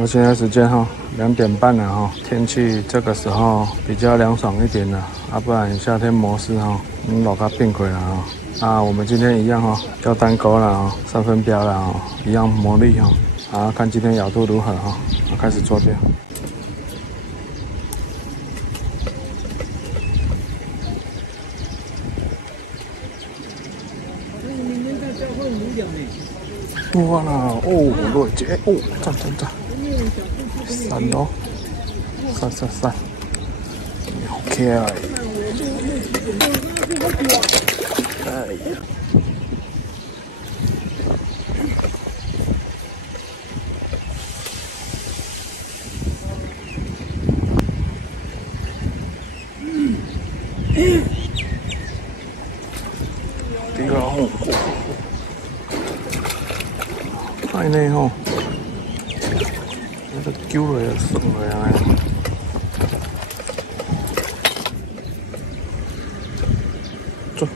我现在时间2点半了天气这个时候比较凉爽一点了，不然夏天模式老较变贵了我们今天一样钓单钩了3分标了一样磨砺看今天咬度如何开始做钓。哇啦落节赞3咯，3，好可爱，哎呀，对啦快呢那个揪落来送落来。走。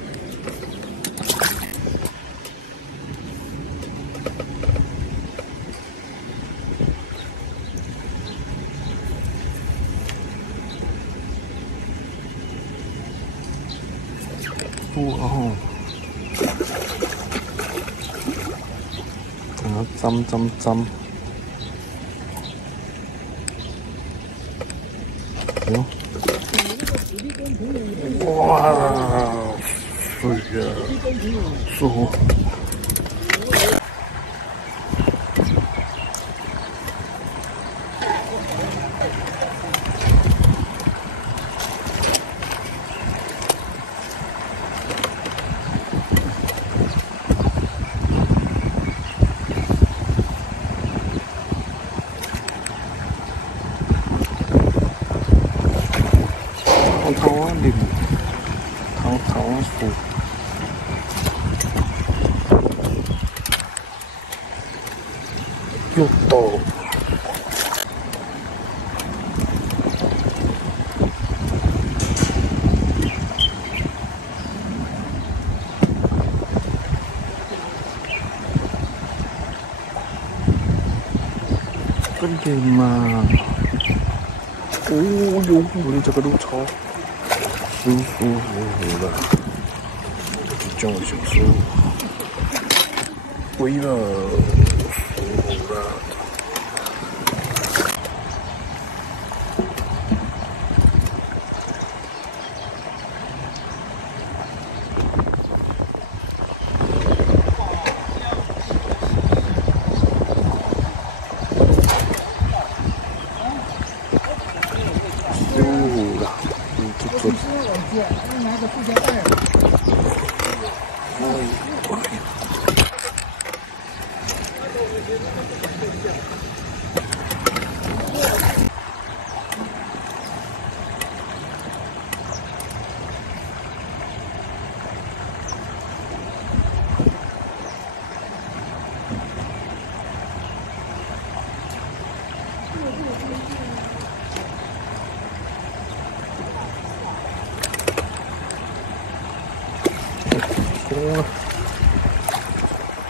哇沾。哇，水呀，舒服。头林，头树，又多。真的吗？哦哟，你这个路超舒服了，这种小舒服，贵了，舒服了。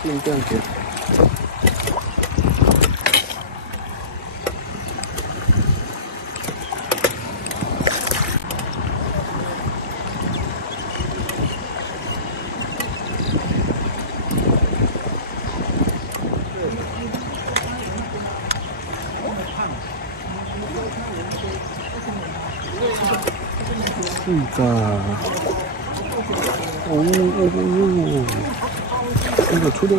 变这样子。是的。出来！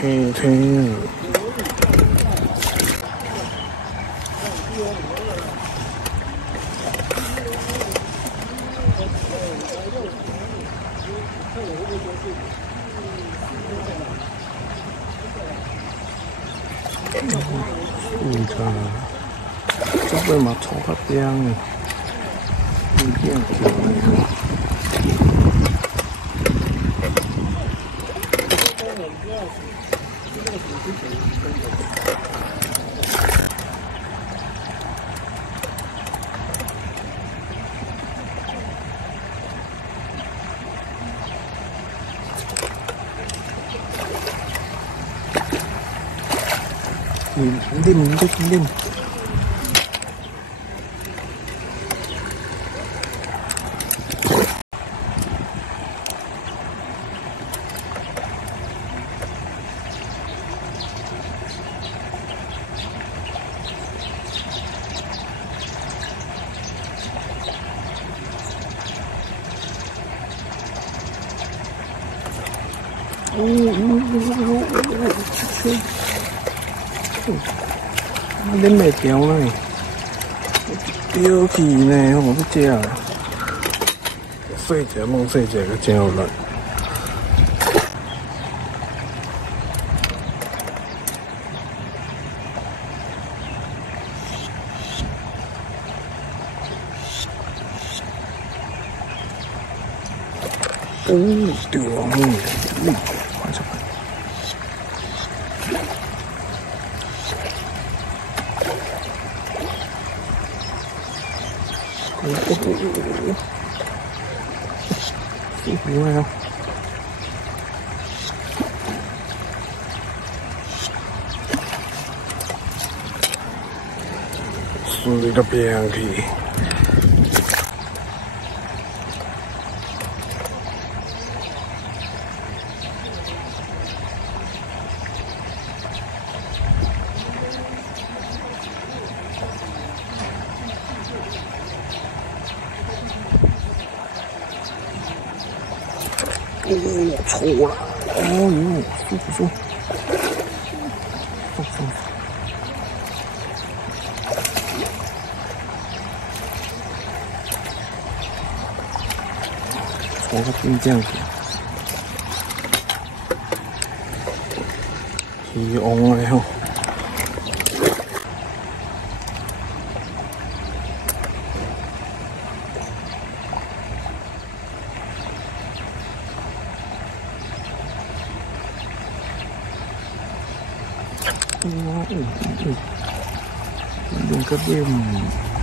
听。这尾嘛冲较冰的，变桥的。啉。恁袂调呢？吊起呢，我要食啊！细只摸细只，个真有力。对啊，快点！舒服啊！水都变去。错了！哦呦，舒服舒服。搓个冰酱去。鱼红的吼。用个面。